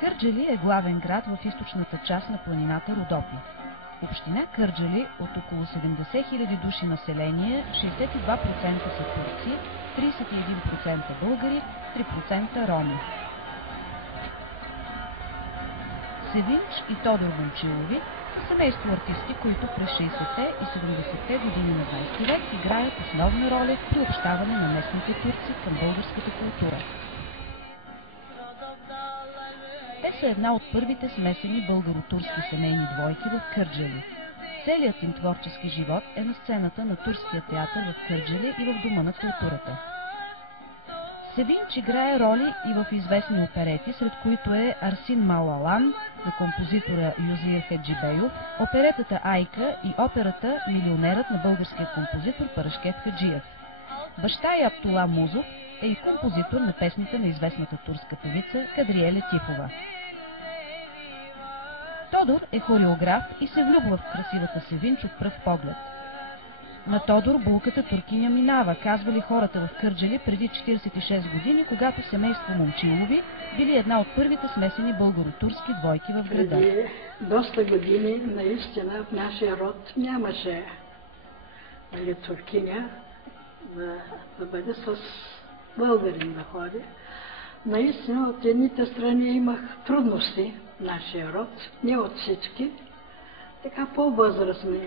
Кърджали е главен град в източната част на планината Родопи. Община Кърджали от около 70 000 души население, 62% са турци, 31% българи, 3% роми. Севинч и Тодор Момчилови са семейство артисти, които през 60-те и 70-те години на 20 век играят основна роля в приобщаване на местните турци към българската култура. Те са една от първите смесени българо-турски семейни двойки в Кърджали. Целият им творчески живот е на сцената на турския театър в Кърджали и в Дома на културата. Севинч играе роли и в известни оперети, сред които е Арсин Малалан на композитора Юзир Хаджибеев, оперетата Айка и операта Милионерът на българския композитор Парашкет Хаджиев. Баща й Аптула Музов е и композитор на песните на известната турска певица Кадрие Летифова. Тодор е хореограф и се влюбва в красивата Севинч от пръв поглед. На Тодор булката туркиня минава, казвали хората в Кърджали преди 46 години, когато семейство Момчилови били една от първите смесени българо-турски двойки в града. Преди доста години наистина в нашия род нямаше туркиня да бъде с българин да ходи. Наистина от едните страни имах трудности в нашия род, не от всички, така по-възрастни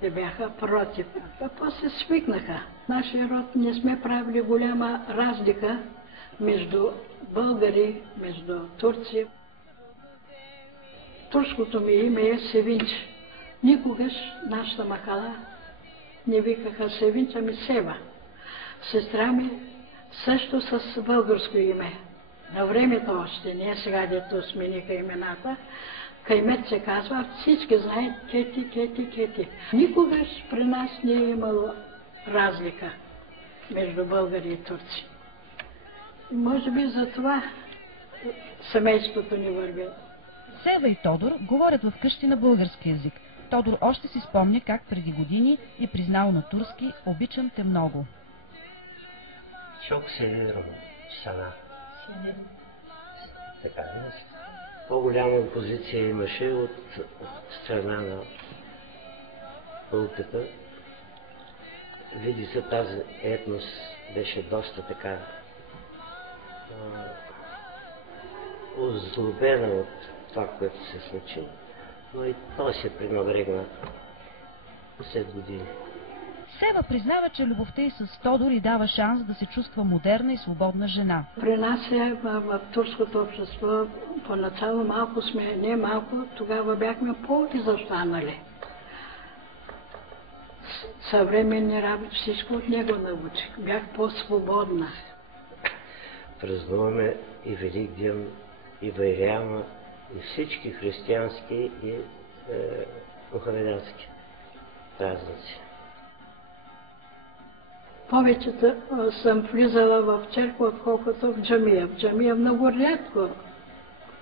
те бяха против. А после свикнаха. В нашия род не сме правили голяма разлика между българи, между турци. Турското ми име е Севинч. Никогаш нашата махала не викаха Севинч, ами Сева. Сестра ми също с българско име. На времето още, не сега, дето смениха имената. Каймет се казва, всички знаят Кети. Никогаш при нас не е имало разлика между българи и турци. Може би за това семейството ни върви. Сева и Тодор говорят в къщи на български език. Тодор още си спомня как преди години е признал на турски "Обичам те много". Çok seviyorum sana. Така е. По-голяма позиция имаше от страна на булката. Види се, тази етнос беше доста така озлобена от това, което се случило, но и той се пренебрегна след години. Сева признава, че любовта й с Тодор й дава шанс да се чувства модерна и свободна жена. При нас в турското общество поначало малко сме, не малко, тогава бяхме по-изостанали. Съвременни работи, всичко от него научих. Бях по-свободна. Празнуваме и Великден, и Байряма, и всички християнски и мухамедански празници. Повечето съм влизала в църква, отколкото в джамия. В джамия много рядко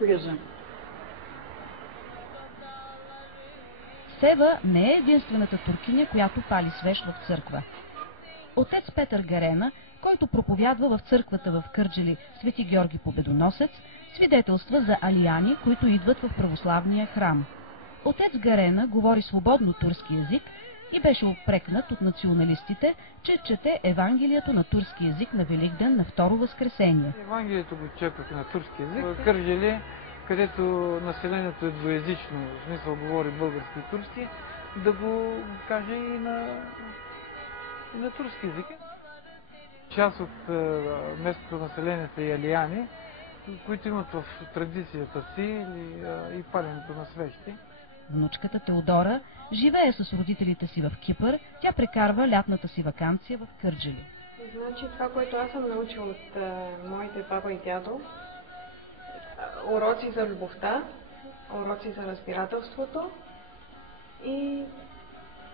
влизам. Сева не е единствената туркиня, която пали свещ в църква. Отец Петър Гарена, който проповядва в църквата в Кърджали Свети Георги Победоносец, свидетелства за алияни, които идват в православния храм. Отец Гарена говори свободно турски език и беше упрекнат от националистите, че чете Евангелието на турски език на Великден на Второ възкресение. Евангелието го четох на турски език. В Кърджали, където населението е двоезично, в смисъл говори български и турски, да го каже и на турски език. Част от местното население са и алияни, които имат в традицията си и паленето на свещи. Внучката Теодора живее с родителите си в Кипър, тя прекарва лятната си ваканция в Кърджали. Значи това, което аз съм научила от моите баба и дядо, уроци за любовта, уроци за разбирателството и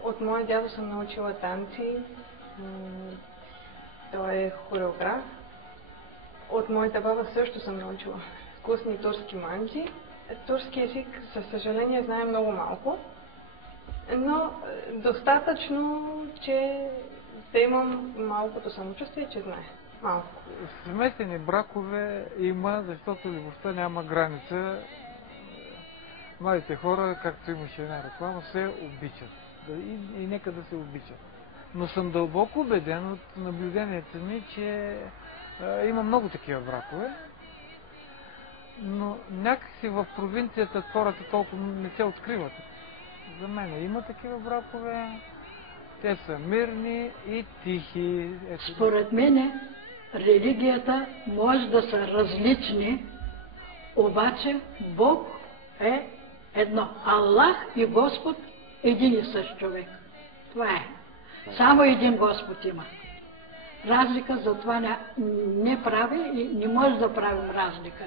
от моя дядо съм научила танци, той е хореограф. От моята баба също съм научила вкусни турски манджи. Турски език, със съжаление, знае много малко, но достатъчно, че да имам малкото самочувствие, че знае. Малко. Смесени бракове има, защото любовта няма граница. Младите хора, както имаше една реклама, се обичат. И нека да се обичат. Но съм дълбоко убеден от наблюденията ми, че има много такива бракове. Но някакси в провинцията хората толкова не се откриват. За мен има такива бракове. Те са мирни и тихи. Според мен религията може да са различни, обаче Бог е едно. Аллах и Господ един и същ човек. Това е. Само един Господ има. Разлика за това не прави и не може да правим разлика.